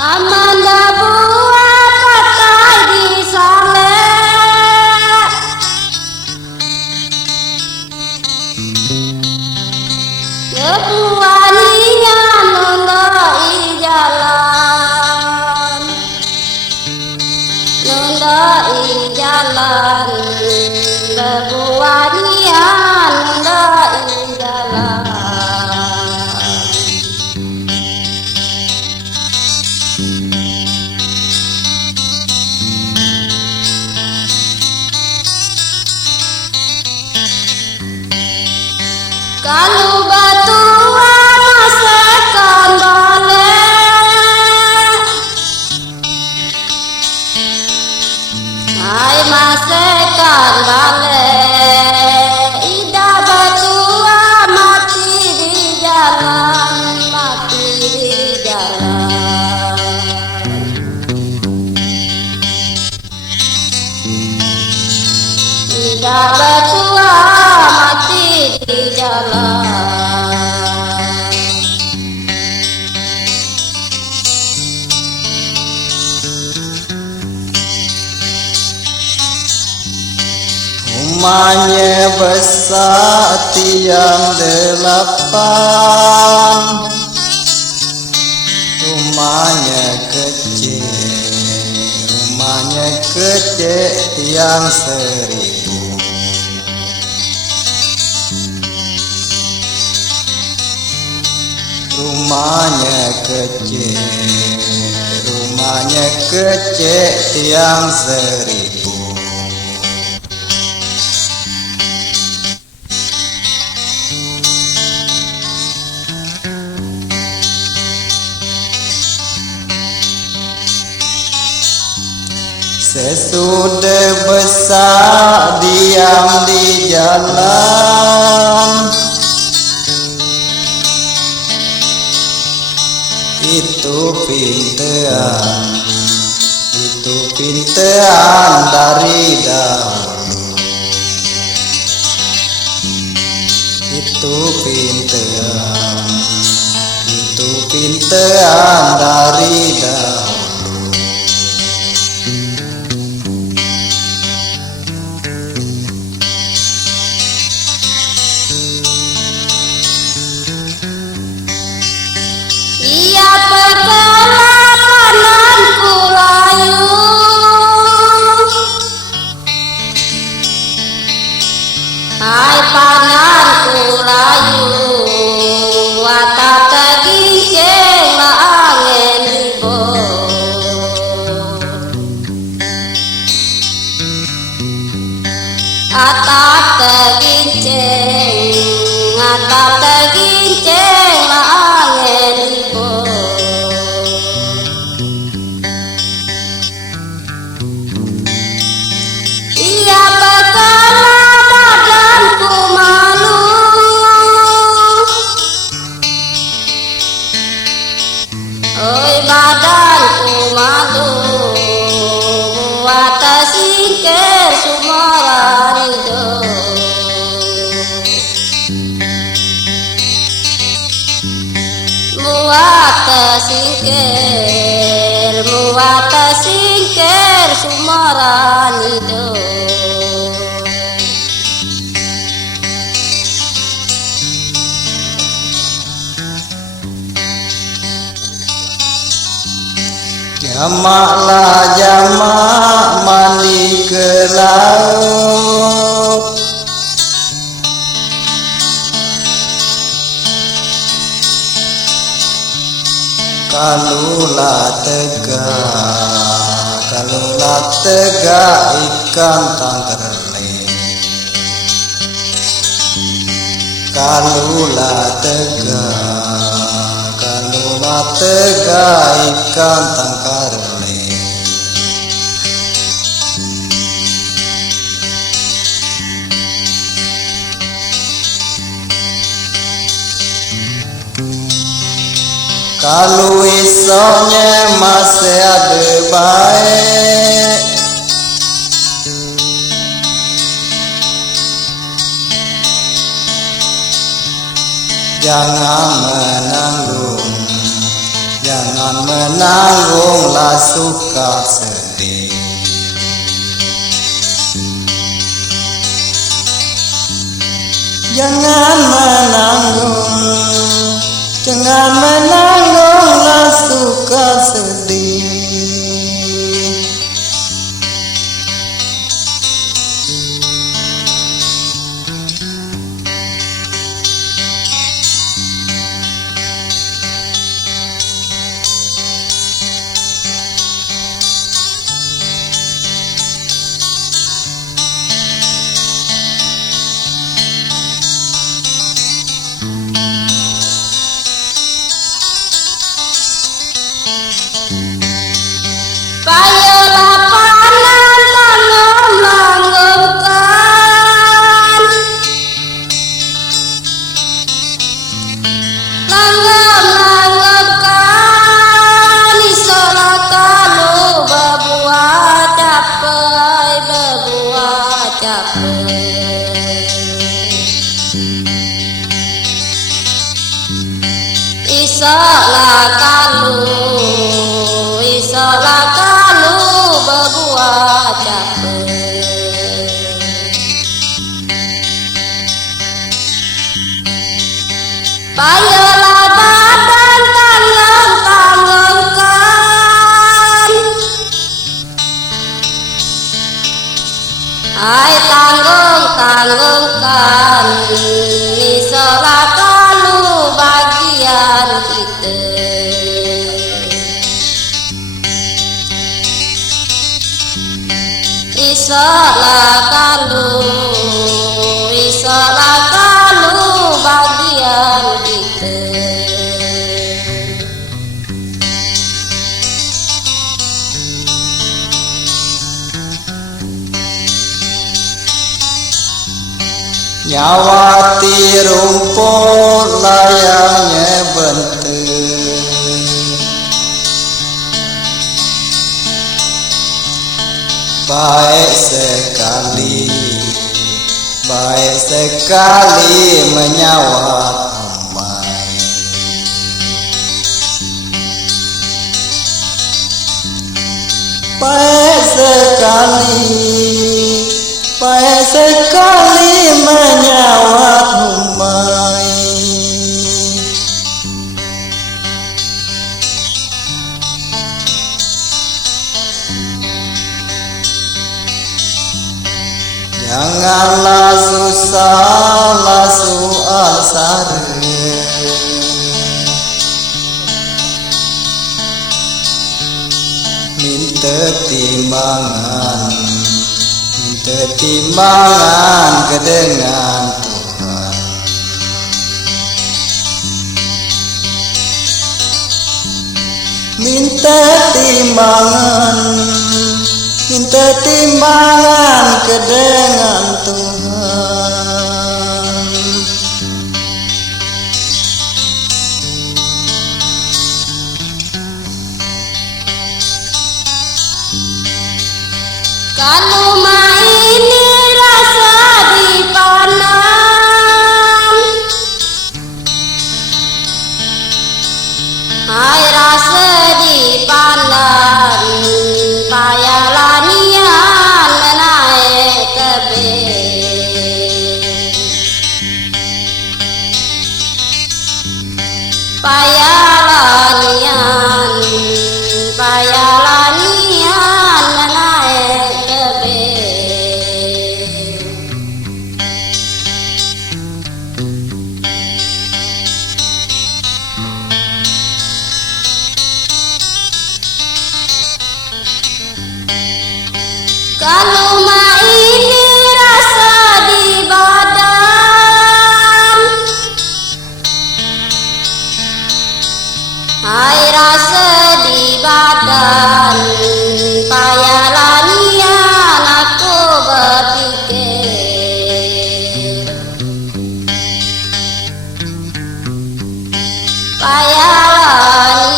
Amanda buat pakai di sana, kebuaninya nondai jalan, nondai jalan, kebuaninya nondai jalan. Kalau batu masakan balik, hai masakan balik, ida batu mati di jalan, mati di jalan. Ida batu mati di jalan. Rumahnya besar tiang 8, rumahnya kecil tiang 1000. Rumahnya kecil tiang 1000. Sesudah besar diam di jalan, itu pintean dari dahulu, itu pintean dari dahulu. Ia perkelapananku layu, hai pananku layu, watak tergincing angin ribut, atap tergincing angin ribut. Ia berkala badanku malu, oi badanku malu, buat tersingkir sumaran itu. Buat tersingkir sumaran itu. Jamak mandi ke laut, kalulah tegak ikan tangkerling, kalulah tegak ikan tangkerling. Kalau isonya masih ada baik, jangan menanggung, jangan menanggunglah suka sedih. Jangan menanggung, jangan menanggunglah suka sedih. Payolah panan tanam langgengkan, langgeng-langgengkan isolah kalau berbuah capai, berbuah capai. Isolah kalau, isolah kalau berbuah capai. Payolah badan tanggung-tanggungkan, hai tanggung-tanggungkan isolah kalau bagian kita. Isolah kalau, isolah kalau bagian kita. Nyawati rumput layangnya bentuk, baik sekali, baik sekali menyawat amai. Baik sekali, baik sekali menyawat humai. Janganlah susahlah soal sare, minta timbangan, minta timbangan kedengan Tuhan. Minta timbangan, minta timbangan kedengan Tuhan. Kalau ini rasa dipanam, hai rasa dipanam, payalah nian menaik tebing. Payalah nian, payalah nian menaik tebing. Kalau ini rasa di badan, hai rasa di badan, payalah nian aku berpikir. Payalah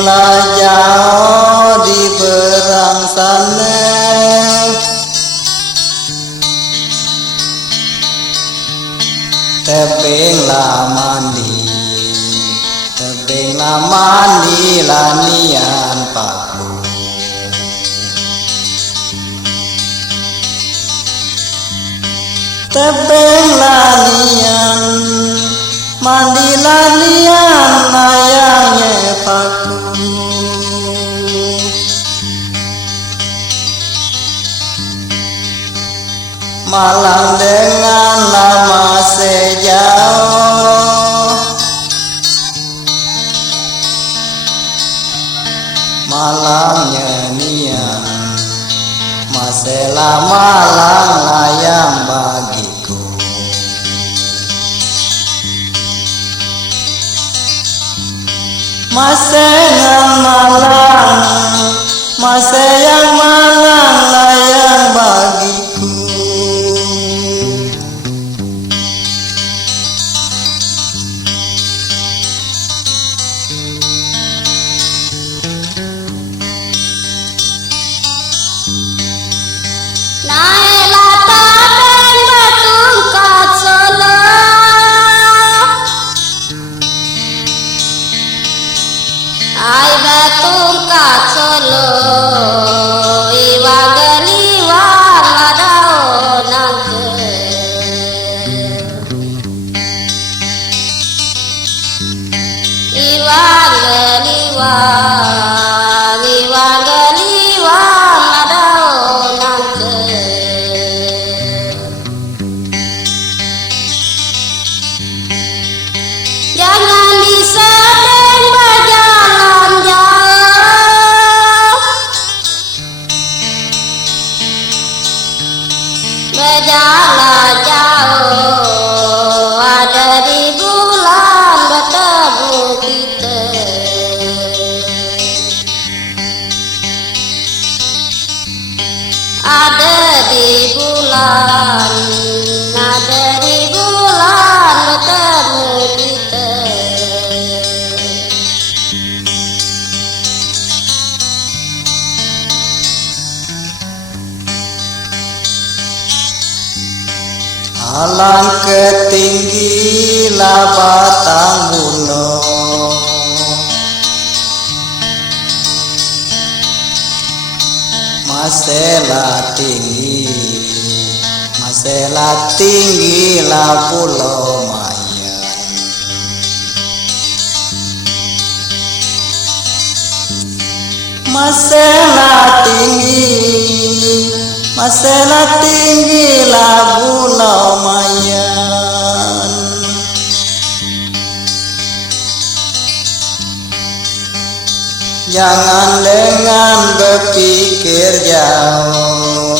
Tebinglah jauh di berang sana, tebinglah mandi, tebinglah mandi lanian paku. Tebinglah nian mandi lanian layangnya paku. Malang dengan nama sejauh, malang nyanyian masalah malang layang bagiku. Masengan malang, masa yang malang layang bagiku. Naiklah tabeng bertungkat Solo, ai bertungkat Solo, iwa geliwang adao nangke. Iwa geliwang adao nangke. Jangan disedeng berjalan jauh, berjalan jauh, ada di bulan bertemu kita. Ada di bulan, ada di bulan bertemu kita. Alang ketinggilah batang gunung, masalah tinggi, masalah tinggilah Pulau Mayan. Masalah tinggi, masalah tinggilah Pulau Mayan. Jangan dengan berpikir jauh,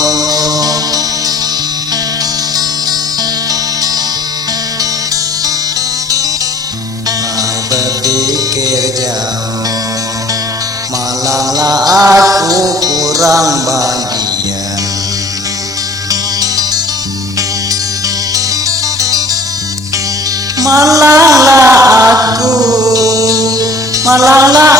berpikir jauh, malanglah aku kurang bagian. Malanglah aku, malanglah